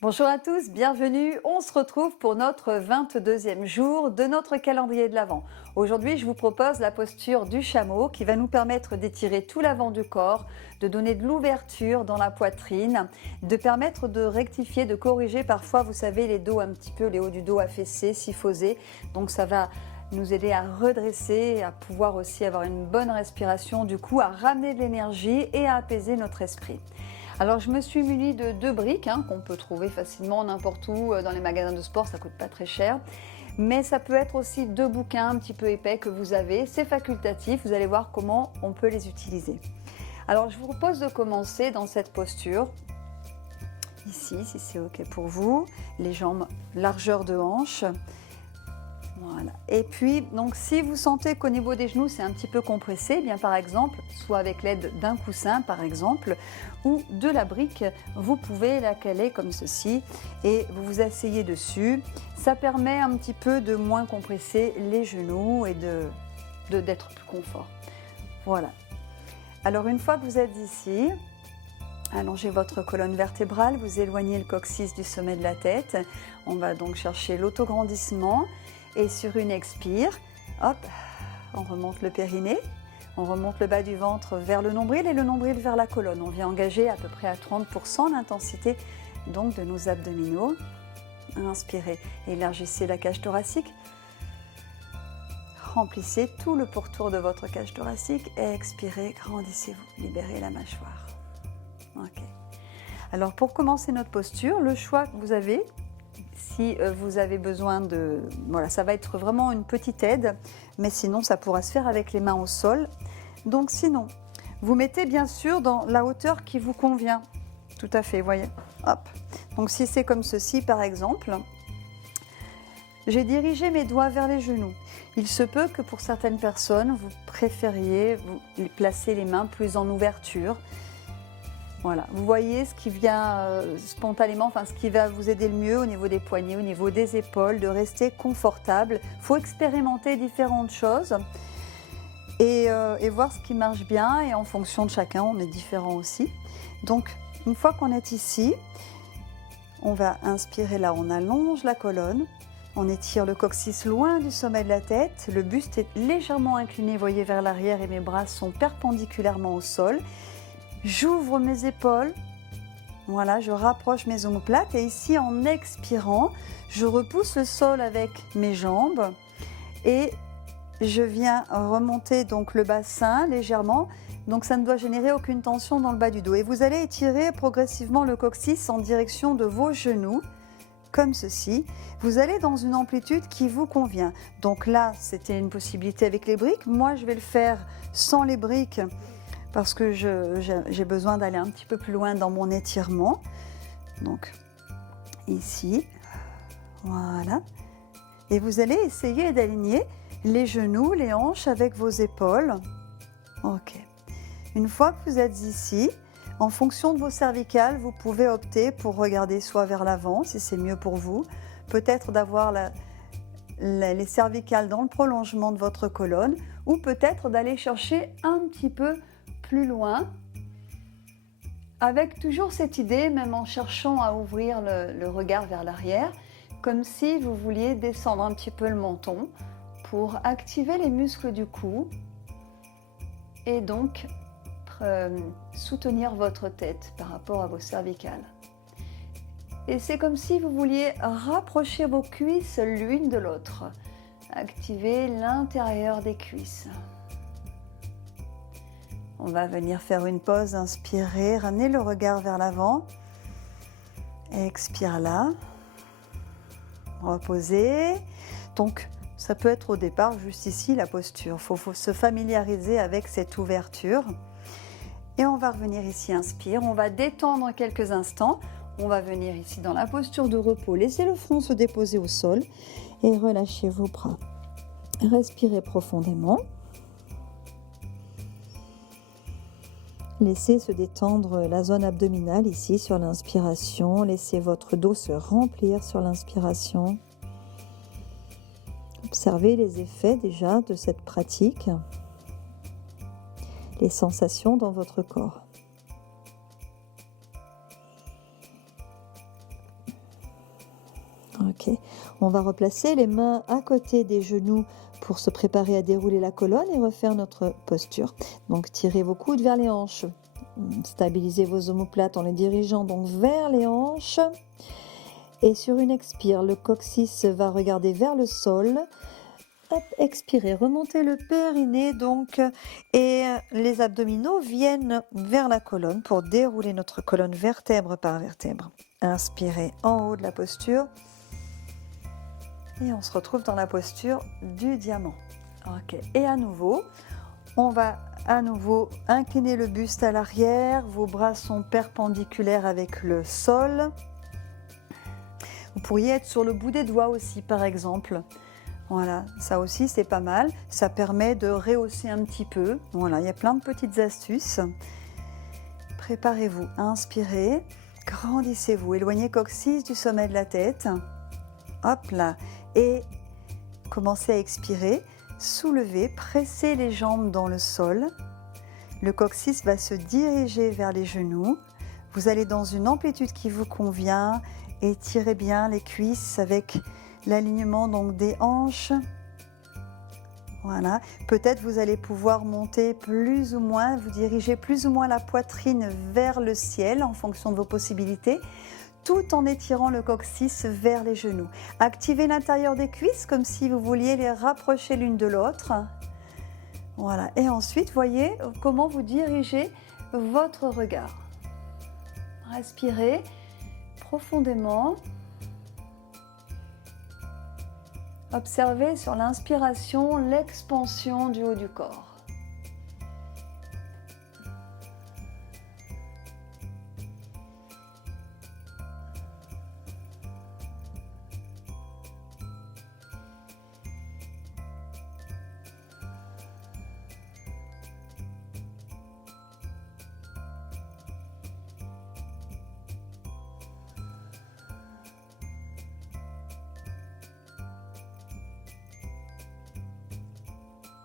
Bonjour à tous, bienvenue. On se retrouve pour notre 22e jour de notre calendrier de l'Avent. Aujourd'hui, je vous propose la posture du chameau qui va nous permettre d'étirer tout l'avant du corps, de donner de l'ouverture dans la poitrine, de permettre de rectifier, de corriger parfois, vous savez, les dos un petit peu, les hauts du dos affaissés, syphosés. Donc ça va nous aider à redresser, à pouvoir aussi avoir une bonne respiration, du coup à ramener de l'énergie et à apaiser notre esprit. Alors je me suis munie de 2 briques qu'on peut trouver facilement n'importe où dans les magasins de sport, ça coûte pas très cher. Mais ça peut être aussi 2 bouquins un petit peu épais que vous avez, c'est facultatif, vous allez voir comment on peut les utiliser. Alors je vous propose de commencer dans cette posture, ici si c'est ok pour vous, les jambes largeur de hanche. Voilà. Et puis, donc, si vous sentez qu'au niveau des genoux, c'est un petit peu compressé, eh bien par exemple, soit avec l'aide d'un coussin, par exemple, ou de la brique, vous pouvez la caler comme ceci et vous vous asseyez dessus. Ça permet un petit peu de moins compresser les genoux et d'être plus confort. Voilà. Alors, une fois que vous êtes ici, allongez votre colonne vertébrale, vous éloignez le coccyx du sommet de la tête. On va donc chercher l'autograndissement. Et sur une expire, hop, on remonte le périnée, on remonte le bas du ventre vers le nombril et le nombril vers la colonne. On vient engager à peu près à 30% l'intensité donc de nos abdominaux. Inspirez, élargissez la cage thoracique. Remplissez tout le pourtour de votre cage thoracique et expirez, grandissez-vous, libérez la mâchoire. Ok. Alors pour commencer notre posture, le choix que vous avez, si vous avez besoin de... Voilà, ça va être vraiment une petite aide, mais sinon ça pourra se faire avec les mains au sol. Donc sinon, vous mettez bien sûr dans la hauteur qui vous convient. Tout à fait, voyez. Hop. Donc si c'est comme ceci par exemple, j'ai dirigé mes doigts vers les genoux. Il se peut que pour certaines personnes, vous préfériez vous placer les mains plus en ouverture. Voilà, vous voyez ce qui vient spontanément, enfin ce qui va vous aider le mieux au niveau des poignets, au niveau des épaules, de rester confortable. Il faut expérimenter différentes choses et voir ce qui marche bien, et en fonction de chacun, on est différent aussi. Donc, une fois qu'on est ici, on va inspirer là, on allonge la colonne, on étire le coccyx loin du sommet de la tête, le buste est légèrement incliné, voyez, vers l'arrière et mes bras sont perpendiculairement au sol. J'ouvre mes épaules, voilà, je rapproche mes omoplates et ici en expirant, je repousse le sol avec mes jambes et je viens remonter donc le bassin légèrement, donc ça ne doit générer aucune tension dans le bas du dos. Et vous allez étirer progressivement le coccyx en direction de vos genoux, comme ceci. Vous allez dans une amplitude qui vous convient. Donc là, c'était une possibilité avec les briques. Moi, je vais le faire sans les briques, parce que j'ai besoin d'aller un petit peu plus loin dans mon étirement. Donc, ici, voilà. Et vous allez essayer d'aligner les genoux, les hanches avec vos épaules. Ok. Une fois que vous êtes ici, en fonction de vos cervicales, vous pouvez opter pour regarder soit vers l'avant, si c'est mieux pour vous, peut-être d'avoir les cervicales dans le prolongement de votre colonne, ou peut-être d'aller chercher un petit peu plus loin, avec toujours cette idée, même en cherchant à ouvrir le regard vers l'arrière, comme si vous vouliez descendre un petit peu le menton pour activer les muscles du cou et donc soutenir votre tête par rapport à vos cervicales. Et c'est comme si vous vouliez rapprocher vos cuisses l'une de l'autre, activer l'intérieur des cuisses. On va venir faire une pause, inspirer, ramener le regard vers l'avant. Expire là. Reposer. Donc, ça peut être au départ juste ici la posture. Il faut se familiariser avec cette ouverture. Et on va revenir ici, inspire. On va détendre quelques instants. On va venir ici dans la posture de repos. Laissez le front se déposer au sol et relâchez vos bras. Respirez profondément. Laissez se détendre la zone abdominale ici sur l'inspiration. Laissez votre dos se remplir sur l'inspiration. Observez les effets déjà de cette pratique, les sensations dans votre corps. Ok. On va replacer les mains à côté des genoux pour se préparer à dérouler la colonne et refaire notre posture. Donc tirez vos coudes vers les hanches. Stabilisez vos omoplates en les dirigeant donc vers les hanches. Et sur une expire, le coccyx va regarder vers le sol. Hop, expirez, remontez le périnée donc et les abdominaux viennent vers la colonne pour dérouler notre colonne vertèbre par vertèbre. Inspirez en haut de la posture et on se retrouve dans la posture du diamant. Ok. Et à nouveau, on va à nouveau incliner le buste à l'arrière, vos bras sont perpendiculaires avec le sol. Vous pourriez être sur le bout des doigts aussi par exemple. Voilà, ça aussi c'est pas mal, ça permet de rehausser un petit peu. Voilà, il y a plein de petites astuces. Préparez-vous, inspirez, grandissez-vous, éloignez coccyx du sommet de la tête. Hop là, et commencez à expirer, soulevez, pressez les jambes dans le sol. Le coccyx va se diriger vers les genoux. Vous allez dans une amplitude qui vous convient, étirez bien les cuisses avec l'alignement donc des hanches. Voilà, peut-être vous allez pouvoir monter plus ou moins, vous diriger plus ou moins la poitrine vers le ciel en fonction de vos possibilités, tout en étirant le coccyx vers les genoux. Activez l'intérieur des cuisses comme si vous vouliez les rapprocher l'une de l'autre. Voilà, et ensuite voyez comment vous dirigez votre regard. Respirez profondément. Observez sur l'inspiration l'expansion du haut du corps.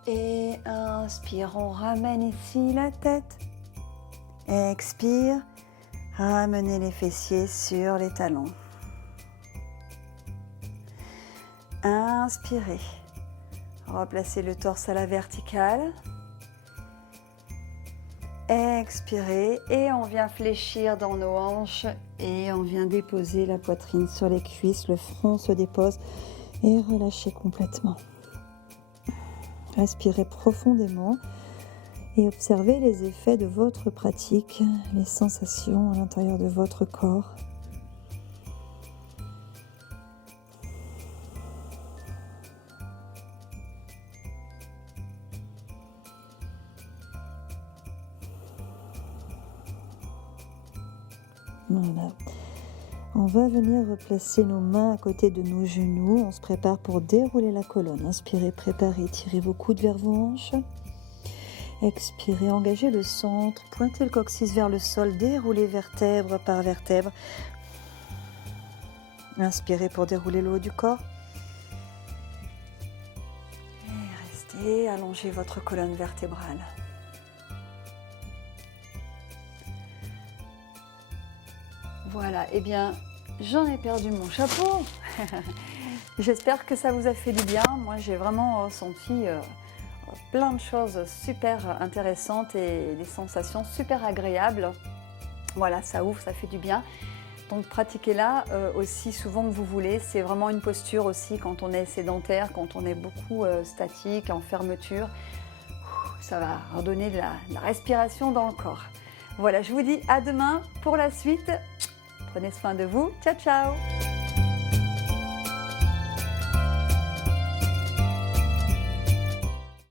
Et inspire, on ramène ici la tête. Expire, ramenez les fessiers sur les talons. Inspirez, replacez le torse à la verticale. Expirez et on vient fléchir dans nos hanches et on vient déposer la poitrine sur les cuisses, le front se dépose et relâchez complètement. Respirez profondément et observez les effets de votre pratique, les sensations à l'intérieur de votre corps. Voilà. On va venir replacer nos mains à côté de nos genoux. On se prépare pour dérouler la colonne. Inspirez, préparez, tirez vos coudes vers vos hanches. Expirez, engagez le centre, pointez le coccyx vers le sol, déroulez vertèbre par vertèbre. Inspirez pour dérouler le haut du corps. Et restez, allongez votre colonne vertébrale. Voilà, eh bien, j'en ai perdu mon chapeau. J'espère que ça vous a fait du bien. Moi, j'ai vraiment ressenti plein de choses super intéressantes et des sensations super agréables. Voilà, ça ouvre, ça fait du bien. Donc, pratiquez-la aussi souvent que vous voulez. C'est vraiment une posture aussi quand on est sédentaire, quand on est beaucoup statique, en fermeture. Ça va redonner de la respiration dans le corps. Voilà, je vous dis à demain pour la suite. Prenez soin de vous. Ciao, ciao!